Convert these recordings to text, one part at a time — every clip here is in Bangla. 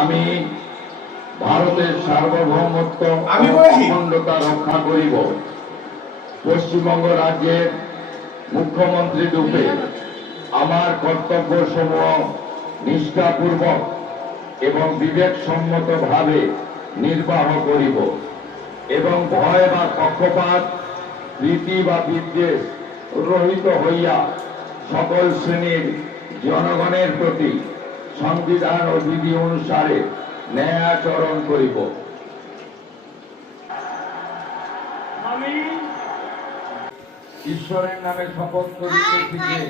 আমি ভারতের সার্বভৌমত্ব অখণ্ডতা রক্ষা করিব। পশ্চিমবঙ্গ রাজ্যের মুখ্যমন্ত্রী রূপে আমার কর্তব্য সমূহ নিষ্ঠাপূর্বক এবং বিবেকসম্মতভাবে নির্বাহ করিব এবং ভয় বা পক্ষপাত, রীতি বা বিদ্বেষ রহিত হইয়া সকল শ্রেণীর জনগণের প্রতি সংবিধান ও বিধি অনুসারে ন্যায় আচরণ করিব। আমি ঈশ্বরের নামে শপথ করিতেছি যে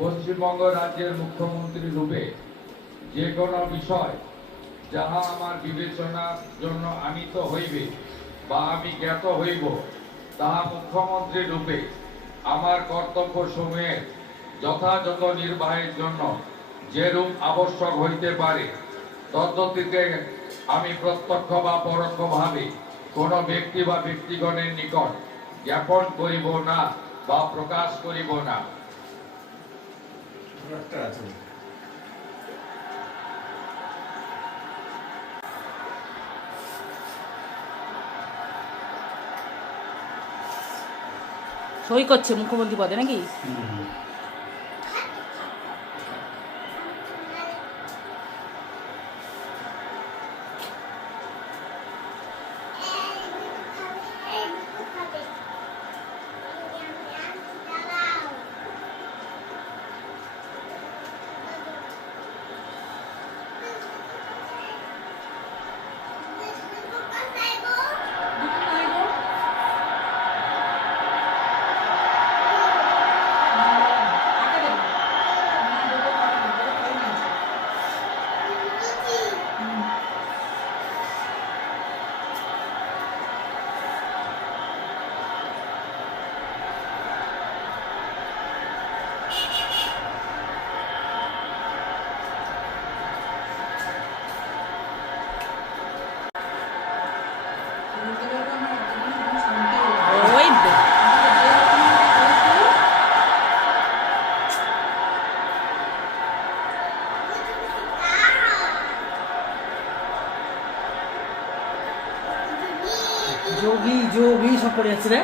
পশ্চিমবঙ্গ রাজ্যের মুখ্যমন্ত্রী রূপে যে কোনো বিষয় যাহা আমার বিবেচনার জন্য আনীত হইবে বা আমি জ্ঞাত হইব, তাহা মুখ্যমন্ত্রী রূপে আমার কর্তব্য সমূহের যথাযথ নির্বাহের জন্য যেরূপ আবশ্যক হইতে পারে তদ্গতিকে আমি প্রত্যক্ষ বা পরোক্ষভাবে কোনো ব্যক্তি বা ব্যক্তিগণের নিকট জ্ঞাপন করিব না বা প্রকাশ করিব না। সই করছে মুখ্যমন্ত্রী পদে নাকি? যোগী যোগী সব পড়ে যাচ্ছে রে।